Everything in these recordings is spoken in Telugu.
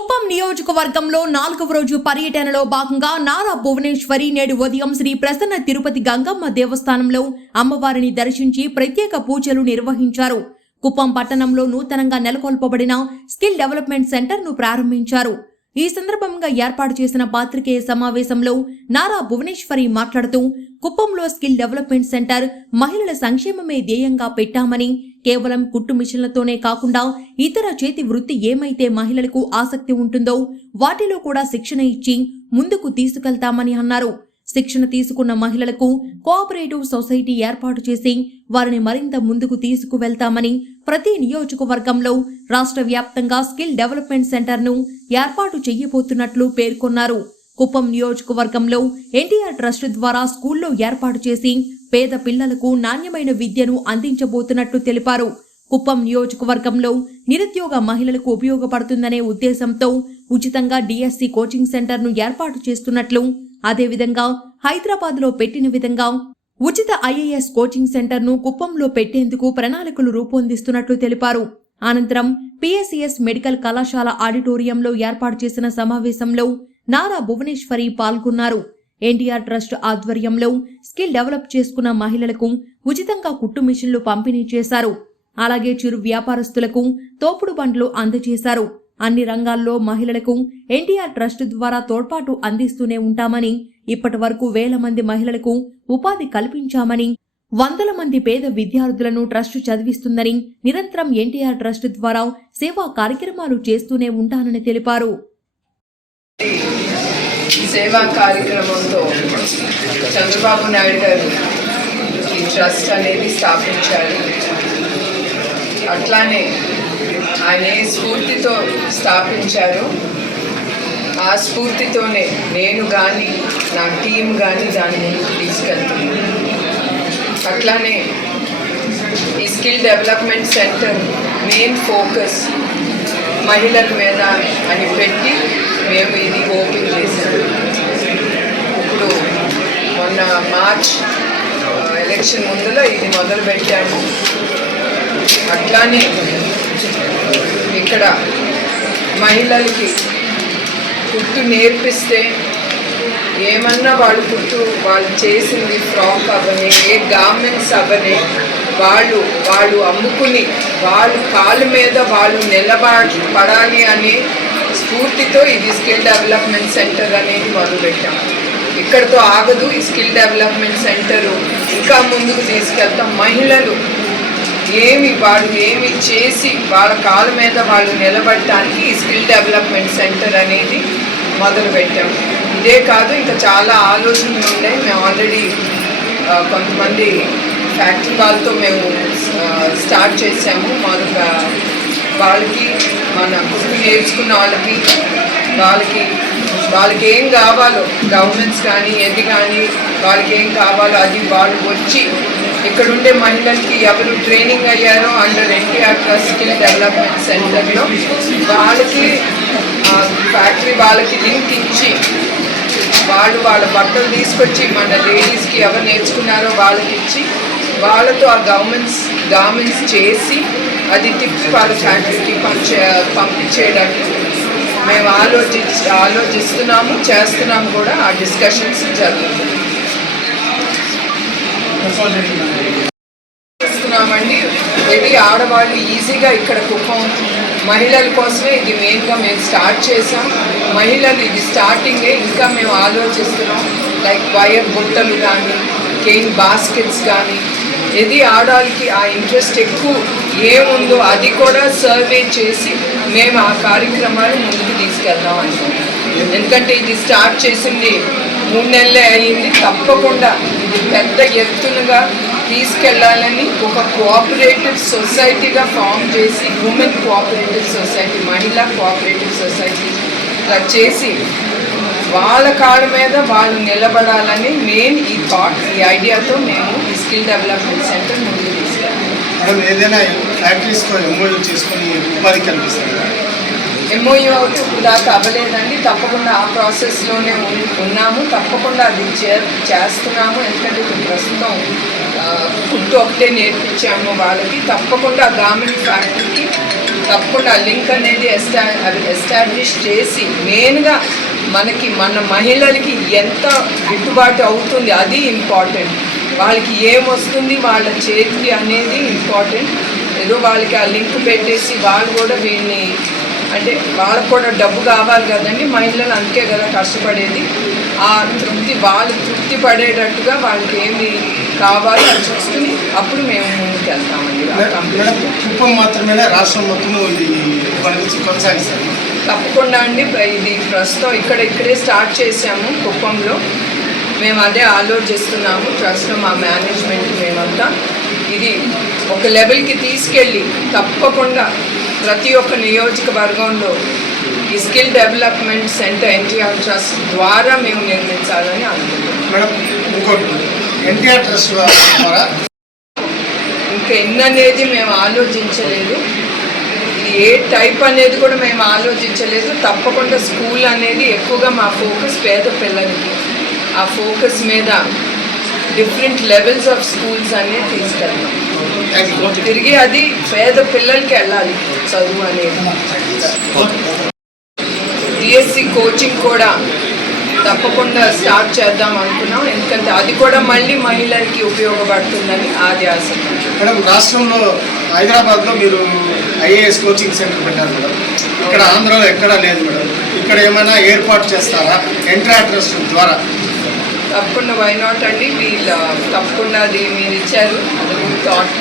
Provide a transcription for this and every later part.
కుప్పం నియోజకవర్గంలో నాలుగవ రోజు పర్యటనలో భాగంగా నారా భువనేశ్వరి నేడు ఉదయం శ్రీ ప్రసన్న తిరుపతి గంగమ్మ దేవస్థానంలో అమ్మవారిని దర్శించి ప్రత్యేక పూజలు నిర్వహించారు. కుప్పం పట్టణంలో నూతనంగా నెలకొల్పబడిన స్కిల్ డెవలప్మెంట్ సెంటర్ను ప్రారంభించారు. ఈ సందర్భంగా ఏర్పాటు చేసిన పాత్రికేయ సమావేశంలో నారా భువనేశ్వరి మాట్లాడుతూ కుప్పంలో స్కిల్ డెవలప్మెంట్ సెంటర్ మహిళల సంక్షేమమే ధ్యేయంగా పెట్టామని కేవలం కుట్టు మిషన్లతోనే కాకుండా ఇతర చేతి వృత్తి ఏమైతే మహిళలకు ఆసక్తి ఉంటుందో వాటిలో కూడా శిక్షణ ఇచ్చి ముందుకు తీసుకెళ్తామని అన్నారు. శిక్షణ తీసుకున్న మహిళలకు కోఆపరేటివ్ సొసైటీ ఏర్పాటు చేసి వారిని మరింత ముందుకు తీసుకువెళ్తామని ప్రతి నియోజకవర్గంలో రాష్ట్ర వ్యాప్తంగా స్కిల్ డెవలప్మెంట్ సెంటర్ను ఏర్పాటు చేయబోతున్నట్లు పేర్కొన్నారు. కుప్పం నియోజకవర్గంలో ఎన్టీఆర్ ట్రస్ట్ ద్వారా స్కూల్లో ఏర్పాటు చేసి పేద పిల్లలకు నాణ్యమైన విద్యను అందించబోతున్నట్లు తెలిపారు. కుప్పం నియోజకవర్గంలో నిరుద్యోగ మహిళలకు ఉపయోగపడుతుందనే ఉద్దేశంతో ఉచితంగా డిఎస్సి కోచింగ్ సెంటర్ను ఏర్పాటు చేస్తున్నట్లు అదేవిధంగా హైదరాబాద్లో పెట్టిన విధంగా ఉచిత ఐఏఎస్ కోచింగ్ సెంటర్ను కుప్పంలో పెట్టేందుకు ప్రణాళికలు రూపొందిస్తున్నట్లు తెలిపారు. అనంతరం పిఎస్సిఎస్ మెడికల్ కళాశాల ఆడిటోరియంలో ఏర్పాటు చేసిన సమావేశంలో నారా భువనేశ్వరి పాల్గొన్నారు. ఎన్టీఆర్ ట్రస్ట్ ఆధ్వర్యంలో స్కిల్ డెవలప్ చేసుకున్న మహిళలకు ఉచితంగా కుట్టు మిషన్లు పంపిణీ చేశారు. అలాగే చిరు వ్యాపారస్తులకు తోపుడు బండ్లు అందజేశారు. అన్ని రంగాల్లో మహిళలకు ఎన్టీఆర్ ట్రస్ట్ ద్వారా తోడ్పాటు అందిస్తూనే ఉంటామని ఇప్పటి వరకు వేల మంది మహిళలకు ఉపాధి కల్పించామని వందల మంది పేద విద్యార్థులను ట్రస్ట్ చదివిస్తుందని నిరంతరం ఎన్టీఆర్ ట్రస్ట్ ద్వారా సేవా కార్యక్రమాలు చేస్తూనే ఉంటానని తెలిపారు. సేవా కార్యక్రమంతో చంద్రబాబు నాయుడు గారు ఈ ట్రస్ట్ అనేది స్థాపించారు. అట్లానే ఆయన స్ఫూర్తితో స్థాపించారు ఆ స్ఫూర్తితోనే నేను కానీ నా టీం కానీ దాని ముందుకు తీసుకెళ్తున్నాను అట్లానే ఈ skill development centre main focus మహిళల మీద అని పెట్టి మేము ఇది ఓపెన్ చేసాము మొన్న మార్చ్ ఎలక్షన్ ముందులో ఇది మొదలు పెట్టాము అట్లానే ఇక్కడ మహిళలకి కుట్టు నేర్పిస్తే ఏమన్నా వాళ్ళు కుట్టు వాళ్ళు చేసింది ఫ్రాక్ అవ్వని ఏ గార్మెంట్స్ అవ్వని వాళ్ళు వాళ్ళు అమ్ముకుని వాళ్ళు కాళ్ళ మీద వాళ్ళు నిలబడాలి అని అనే స్ఫూర్తితో ఇది స్కిల్ డెవలప్మెంట్ సెంటర్ అనేది మొదలుపెట్టాం. ఇక్కడతో ఆగదు ఈ స్కిల్ డెవలప్మెంట్ సెంటరు ఇంకా ముందుకు తీసుకెళ్తాం. మహిళలు ఏమి వాళ్ళు ఏమి చేసి వాళ్ళ కాళ్ళ మీద వాళ్ళు నిలబడటానికి ఈ స్కిల్ డెవలప్మెంట్ సెంటర్ అనేది మొదలుపెట్టాం. ఇదే కాదు ఇంకా చాలా ఆలోచనలు ఉన్నాయి. మేము ఆల్రెడీ కొంతమంది ఫ్యాక్టరీ వాళ్ళతో మేము స్టార్ట్ చేసాము మాకు వాళ్ళకి మన కుట్టు నేర్చుకున్న వాళ్ళకి వాళ్ళకి వాళ్ళకి ఏం కావాలో గవర్నమెంట్స్ కానీ ఏది కానీ వాళ్ళకి ఏం కావాలో అది వాళ్ళు వచ్చి ఇక్కడ ఉండే మహిళలకి ఎవరు ట్రైనింగ్ అయ్యారో under NTR trust skill development సెంటర్లో వాళ్ళకి ఫ్యాక్టరీ వాళ్ళకి లింక్ ఇచ్చి వాళ్ళు వాళ్ళ బట్టలు తీసుకొచ్చి మన లేడీస్కి ఎవరు నేర్చుకున్నారో వాళ్ళకి ఇచ్చి వాళ్ళతో ఆ గవర్నమెంట్స్ గవర్నమెంట్స్ చేసి అది తిప్పి వాళ్ళ ఫ్యాక్టరీకి పంచే పంపించేయడానికి మేము ఆలోచి ఆలోచిస్తున్నాము చేస్తున్నాము కూడా ఆ డిస్కషన్స్ జరుగుతుంది చేస్తున్నామండి. ఇది ఆడవాళ్ళు ఈజీగా ఇక్కడ కుప్పం మహిళల కోసమే ఇది మెయిన్గా మేము స్టార్ట్ చేసాం మహిళలు ఇది స్టార్టింగే ఇంకా మేము ఆలోచిస్తున్నాం. లైక్ వైర్ బుట్టలు కానీ కేన్ బాస్కెట్స్ కానీ ఇది ఆడవాళ్ళకి ఆ ఇంట్రెస్ట్ ఎక్కువ ఏముందో అది కూడా సర్వే చేసి మేము ఆ కార్యక్రమాలు ముందుకు తీసుకెళ్దాం అనుకుంటున్నాం. ఎందుకంటే ఇది స్టార్ట్ చేసింది మూడు నెలలే అయ్యింది. తప్పకుండా ఇది పెద్ద ఎత్తునగా తీసుకెళ్ళాలని ఒక కోఆపరేటివ్ సొసైటీగా ఫామ్ చేసి ఉమెన్ కోఆపరేటివ్ సొసైటీ మహిళా కోఆపరేటివ్ సొసైటీ చేసి వాళ్ళ కాళ్ళ మీద వాళ్ళు నిలబడాలని మెయిన్ ఈ థాట్ ఈ ఐడియాతో మేము ఈ స్కిల్ డెవలప్మెంట్ సెంటర్ ముందుకు తీసుకెళ్ళాం. మనం ఏదైనా ఫ్యాక్టరీస్తో ఎంఓయూ చేసుకొని ఉపాధి కల్పిస్తారు ఎంఓయూ దాకా అవ్వలేదండి. తప్పకుండా ఆ ప్రాసెస్లోనే ఉన్- ఉన్నాము. తప్పకుండా అది చేస్తున్నాము. ఎందుకంటే ఇప్పుడు ప్రస్తుతం కుట్టు ఒకటే నేర్పించాము వాళ్ళకి. తప్పకుండా గార్మెంట్ ఫ్యాక్టరీకి తప్పకుండా లింక్ అనేది ఎస్టా ఎస్టాబ్లిష్ చేసి మెయిన్గా మనకి మన మహిళలకి ఎంత గిట్టుబాటు అవుతుంది అది ఇంపార్టెంట్. వాళ్ళకి ఏమొస్తుంది వాళ్ళ చేతికి అనేది ఇంపార్టెంట్. ఏదో వాళ్ళకి ఆ లింక్ పెట్టేసి వాళ్ళు కూడా వీళ్ళని అంటే వాళ్ళకు కూడా డబ్బు కావాలి కదండి మహిళలు అందుకే కదా కష్టపడేది. ఆ తృప్తి వాళ్ళు తృప్తి పడేటట్టుగా వాళ్ళకి ఏమి కావాలో అది చూసుకుని అప్పుడు మేము ముందుకు వెళ్తామండి కుప్పం మాత్రమేనా? రాష్ట్రం కొనసాగిస్తారు? తప్పకుండా అండి. ఇది ప్రస్తుతం ఇక్కడ ఇక్కడే స్టార్ట్ చేసాము కుప్పంలో. మేము అదే ఆలోచిస్తున్నాము. ట్రస్ట్లో మా మేనేజ్మెంట్ మేమంతా ఇది ఒక లెవెల్కి తీసుకెళ్ళి తప్పకుండా ప్రతి ఒక్క నియోజకవర్గంలో ఈ skill development centre NTR trust ద్వారా మేము నిర్మించాలని అనుకుంటున్నాం. మేడం ఇంకోటి ఎన్టీఆర్ ట్రస్ట్ ద్వారా ఇంకా ఎన్ని అనేది మేము ఆలోచించలేదు. ఇది ఏ టైప్ అనేది కూడా మేము ఆలోచించలేదు. తప్పకుండా స్కూల్ అనేది ఎక్కువగా మా ఫోకస్ పేద పిల్లలకి. ఆ ఫోకస్ మీద డిఫరెంట్ లెవెల్స్ ఆఫ్ స్కూల్స్ అనేది తీసుకెళ్తాం. యూ తిరిగి అది పేద పిల్లలకి వెళ్ళాలి చదువు అనేది. డిఎస్సి కోచింగ్ కూడా తప్పకుండా స్టార్ట్ చేద్దాం అనుకున్నాం. ఎందుకంటే అది కూడా మళ్ళీ మహిళలకి ఉపయోగపడుతుందని ఆది ఆశ. మేడం రాష్ట్రంలో హైదరాబాద్లో మీరు ఐఏఎస్ కోచింగ్ సెంటర్ పెట్టారు మేడం. ఇక్కడ ఆంధ్రాలో ఎక్కడా లేదు మేడం. ఇక్కడ ఏమైనా ఏర్పాటు చేస్తారా? ఎన్టీఆర్ ట్రస్ట్ ద్వారా. తప్పకుండా వై నాట్ అండి? వీళ్ళు తప్పకుండా అది మీరు ఇచ్చారు. థాట్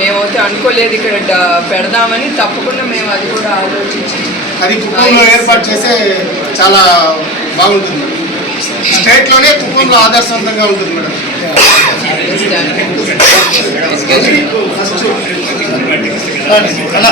మేమైతే అనుకోలేదు ఇక్కడ పెడదామని. తప్పకుండా మేము అది కూడా ఆలోచించి అది కుప్పంలో ఏర్పాటు చేస్తే చాలా బాగుంటుంది. స్టేట్లోనే కుప్పంలో ఆదర్శవంతంగా ఉంటుంది మేడం. ఫస్ట్ అలా